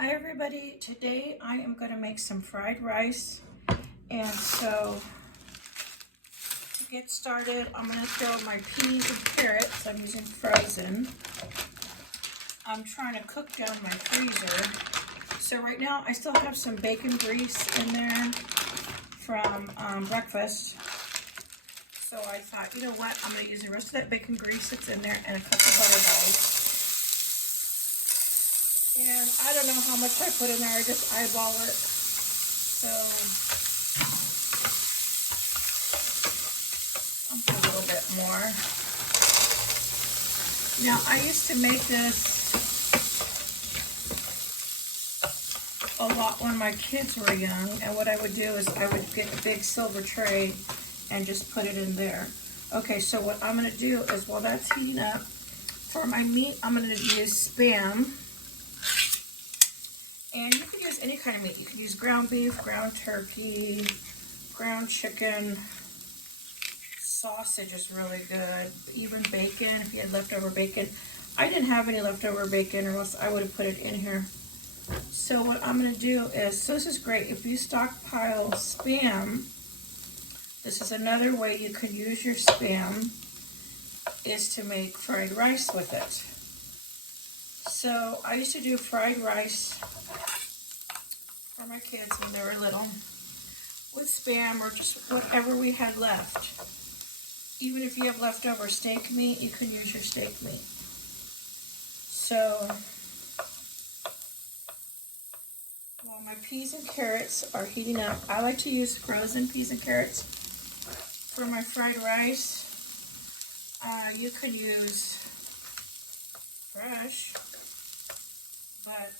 Hi everybody, today I am going to make some fried rice, and so to get started I'm going to throw my peas and carrots. I'm using frozen. I'm trying to cook down my freezer. So right now I still have some bacon grease in there from breakfast. So I thought, you know what, I'm going to use the rest of that bacon grease that's in there and a couple butter balls. And I don't know how much I put in there, I just eyeball it. So I'll put a little bit more. Now I used to make this a lot when my kids were young, and what I would do is I would get a big silver tray and just put it in there. Okay, so what I'm going to do is while that's heating up, for my meat I'm going to use Spam. And you can use any kind of meat. You can use ground beef, ground turkey, ground chicken. Sausage is really good. Even bacon, if you had leftover bacon. I didn't have any leftover bacon, or else I would have put it in here. So what I'm going to do is, so this is great. If you stockpile Spam, this is another way you can use your Spam, is to make fried rice with it. So I used to do fried rice for my kids when they were little with Spam or just whatever we had left. Even if you have leftover steak meat, you can use your steak meat. So while my peas and carrots are heating up, I like to use frozen peas and carrots for my fried rice. You could use fresh, but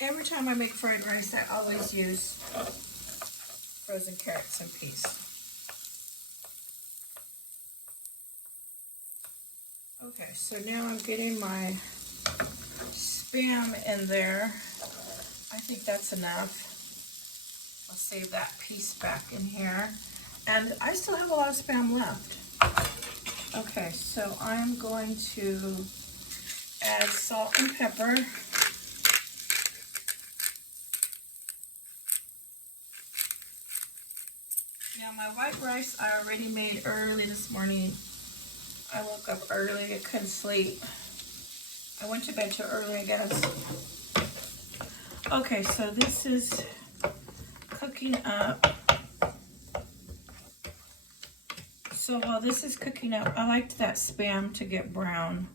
every time I make fried rice, I always use frozen carrots and peas. Okay, so now I'm getting my Spam in there. I think that's enough. I'll save that piece back in here. And I still have a lot of Spam left. Okay, so I'm going to add salt and pepper. Now my white rice I already made early this morning. I woke up early, I couldn't sleep. I went to bed too early, I guess. Okay, so this is cooking up. So while this is cooking up, I liked that Spam to get browned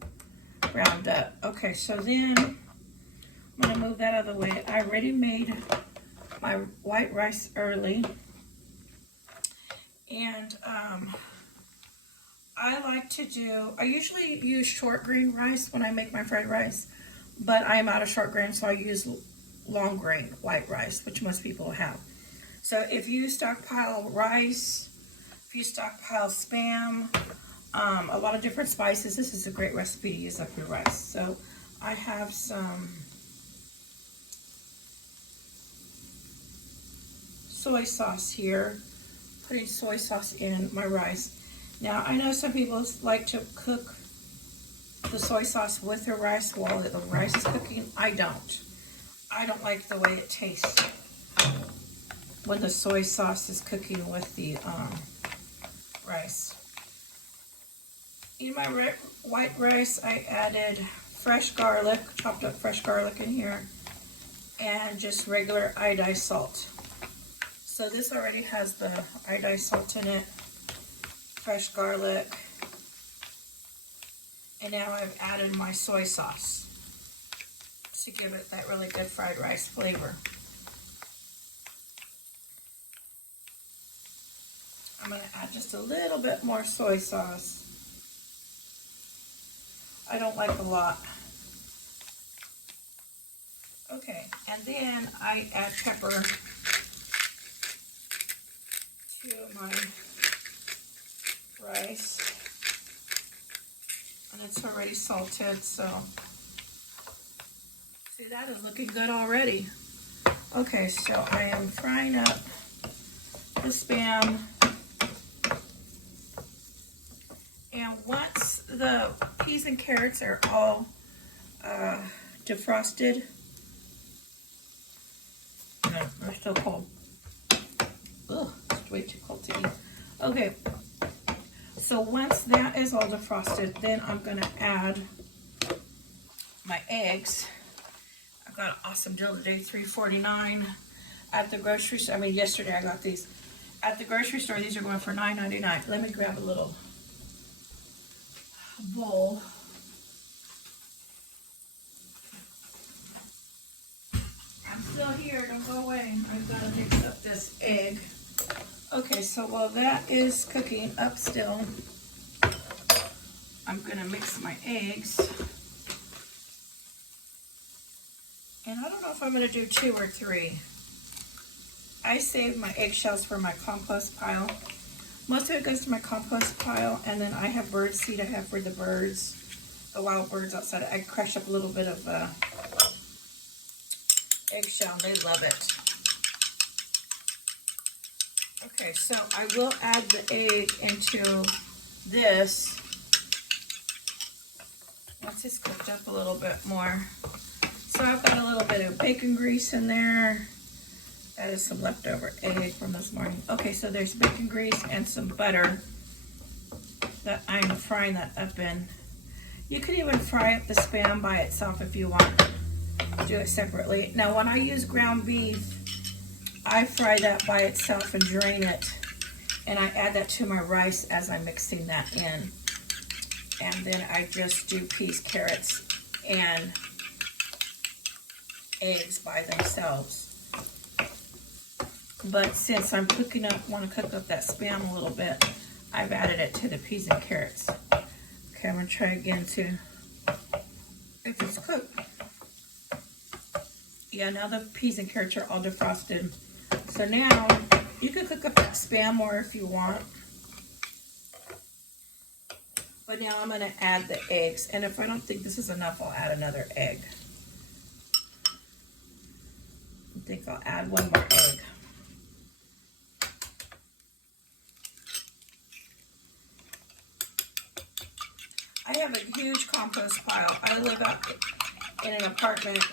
up. Okay, so then I'm gonna move that out of the way. I already made my white rice early. And I usually use short grain rice when I make my fried rice, but I am out of short grain, so I use long grain white rice, which most people have. So if you stockpile rice, if you stockpile Spam, a lot of different spices, this is a great recipe to use up your rice. So I have some soy sauce here, putting soy sauce in my rice. Now I know some people like to cook the soy sauce with their rice while the rice is cooking. I don't like the way it tastes when the soy sauce is cooking with the rice. In my white rice, I added fresh garlic, chopped up fresh garlic in here, and just regular iodized salt. So this already has the iodized salt in it, fresh garlic, and now I've added my soy sauce to give it that really good fried rice flavor. I'm going to add just a little bit more soy sauce. I don't like a lot. Okay, and then I add pepper to my rice. And it's already salted, so see, that is looking good already. Okay, so I am frying up the Spam. And once the peas and carrots are all defrosted, They're still cold. Ugh, it's way too cold to eat. Okay, so once that is all defrosted, then I'm gonna add my eggs. I got an awesome deal today, $3.49 at the grocery store. I mean, yesterday I got these at the grocery store. These are going for $9.99. Let me grab a little bowl. I'm still here, don't go away. I've got to mix up this egg. Okay, so while that is cooking up still, I'm gonna mix my eggs. And I don't know if I'm gonna do 2 or 3. I save my eggshells for my compost pile. Most of it goes to my compost pile, and then I have bird seed I have for the birds, the wild birds outside. I crush up a little bit of eggshell. They love it. Okay, so I will add the egg into this. Once it's cooked up a little bit more. So I've got a little bit of bacon grease in there. That is some leftover egg from this morning. Okay, so there's bacon grease and some butter that I'm frying that up in. You could even fry up the Spam by itself if you want. Do it separately. Now, when I use ground beef, I fry that by itself and drain it. And I add that to my rice as I'm mixing that in. And then I just do peas, carrots, and eggs by themselves. But since I'm want to cook up that Spam a little bit, I've added it to the peas and carrots. Okay, I'm going to try again too. If it's cooked. Yeah, now the peas and carrots are all defrosted. So now, you can cook up that Spam more if you want. But now I'm going to add the eggs. And if I don't think this is enough, I'll add another egg. I think I'll add one more egg. I have a huge compost pile. I live out in an apartment,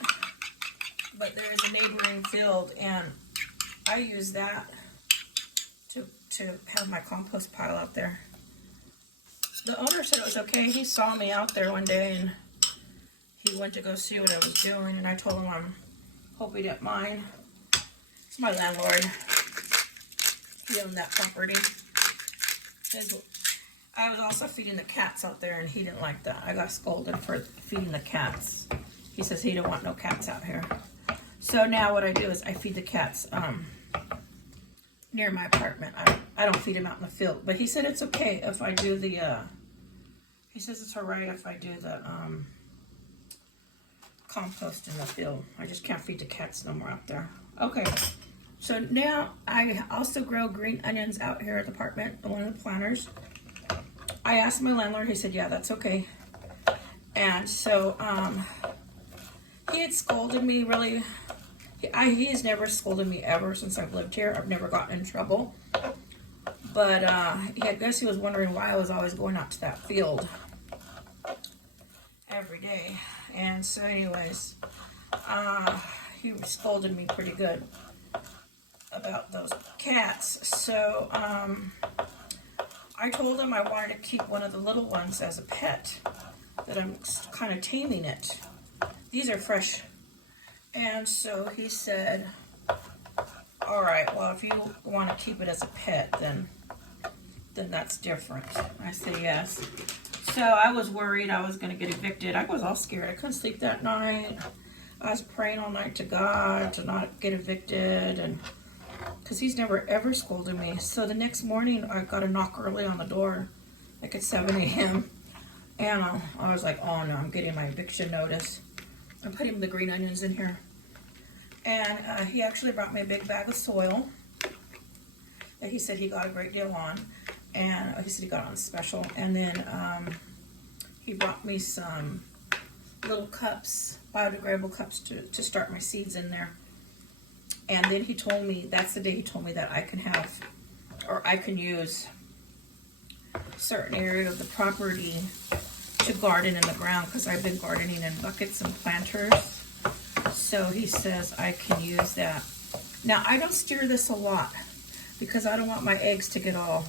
but there is a neighboring field, and I use that to have my compost pile out there. The owner said it was okay. He saw me out there one day, and he went to go see what I was doing, and I told him I hope he didn't mind. It's my landlord. He owned that property. I was also feeding the cats out there, and he didn't like that. I got scolded for feeding the cats. He says he didn't want no cats out here. So now what I do is I feed the cats near my apartment. I don't feed them out in the field. But he said it's okay if I do the, he says it's all right if I do the compost in the field. I just can't feed the cats no more out there. Okay, so now I also grow green onions out here at the apartment, one of the planters. I asked my landlord, he said, yeah, that's okay. And so he had scolded me really. He has never scolded me ever since I've lived here. I've never gotten in trouble. But I guess he was wondering why I was always going out to that field every day. And so anyways, he scolded me pretty good about those cats. So I told him I wanted to keep one of the little ones as a pet, that I'm kind of taming it. These are fresh. And so he said, all right, well, if you want to keep it as a pet, then that's different. I say yes. So I was worried I was going to get evicted. I was all scared. I couldn't sleep that night. I was praying all night to God to not get evicted, and because he's never ever scolded me. So the next morning I got a knock early on the door, like at 7 a.m. And I was like, oh no, I'm getting my eviction notice. I'm putting the green onions in here. And he actually brought me a big bag of soil that he said he got a great deal on. And he said he got on special. And then he brought me some little cups, biodegradable cups to start my seeds in there. And then he told me, that's the day he told me that I can have, or I can use certain area of the property to garden in the ground, because I've been gardening in buckets and planters. So he says I can use that Now, I don't stir this a lot because I don't want my eggs to get all.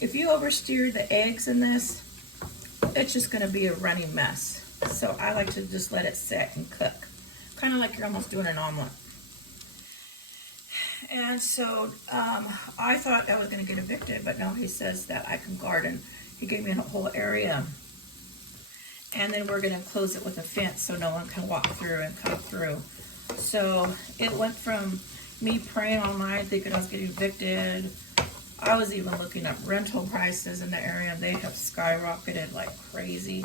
If you oversteer the eggs in this, it's just going to be a runny mess. So I like to just let it sit and cook. Kind of like you're almost doing an omelet. And so I thought I was going to get evicted, but no, he says that I can garden. He gave me a whole area. And then we're going to close it with a fence so no one can walk through and come through. So it went from me praying all night thinking I was getting evicted. I was even looking up rental prices in the area, and they have skyrocketed like crazy.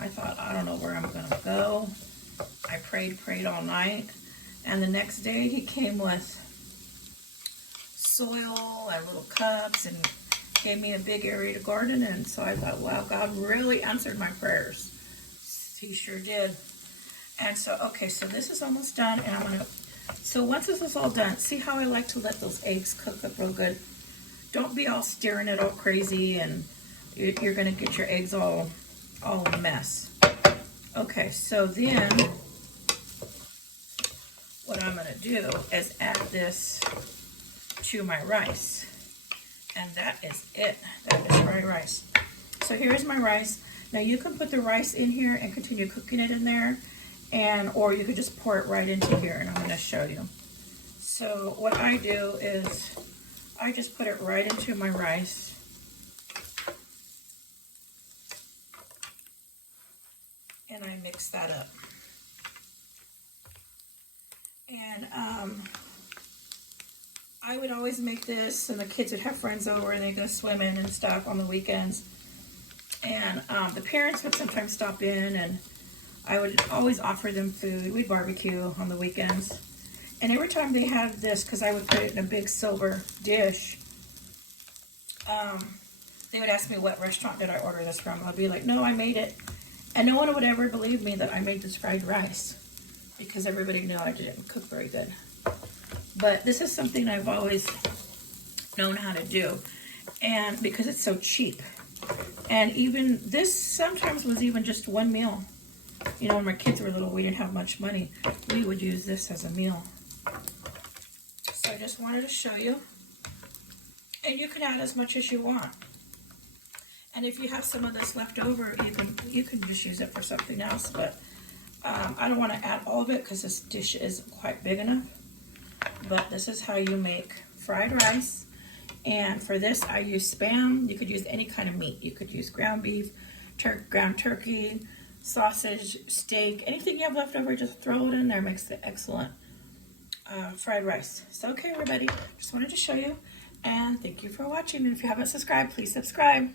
I thought, I don't know where I'm going to go. I prayed all night. And the next day he came with soil and little cups and gave me a big area to garden in. So I thought, wow, God really answered my prayers. He sure did. And so, okay, so this is almost done, and I'm gonna, so once this is all done, see how I like to let those eggs cook up real good? Don't be all stirring it all crazy, and you're gonna get your eggs all a mess. Okay, so then, what I'm gonna do is add this to my rice. And that is it. That is my rice. So here's my rice. Now you can put the rice in here and continue cooking it in there, or you could just pour it right into here, and I'm going to show you. So what I do is I just put it right into my rice. And I mix that up. And I would always make this, and the kids would have friends over, and they go swimming and stuff on the weekends. And the parents would sometimes stop in, and I would always offer them food. We'd barbecue on the weekends. And every time they had this, because I would put it in a big silver dish, they would ask me, what restaurant did I order this from? I'd be like, no, I made it. And no one would ever believe me that I made this fried rice, because everybody knew I didn't cook very good. But this is something I've always known how to do, and because it's so cheap. And even this sometimes was even just one meal. You know, when my kids were little, we didn't have much money. We would use this as a meal. So I just wanted to show you. And you can add as much as you want. And if you have some of this left over, you can just use it for something else. But I don't want to add all of it because this dish isn't quite big enough. But this is how you make fried rice. And for this, I use Spam. You could use any kind of meat. You could use ground beef, ground turkey, sausage, steak. Anything you have left over, just throw it in there. Makes it excellent fried rice. So, okay, everybody. Just wanted to show you. And thank you for watching. And if you haven't subscribed, please subscribe.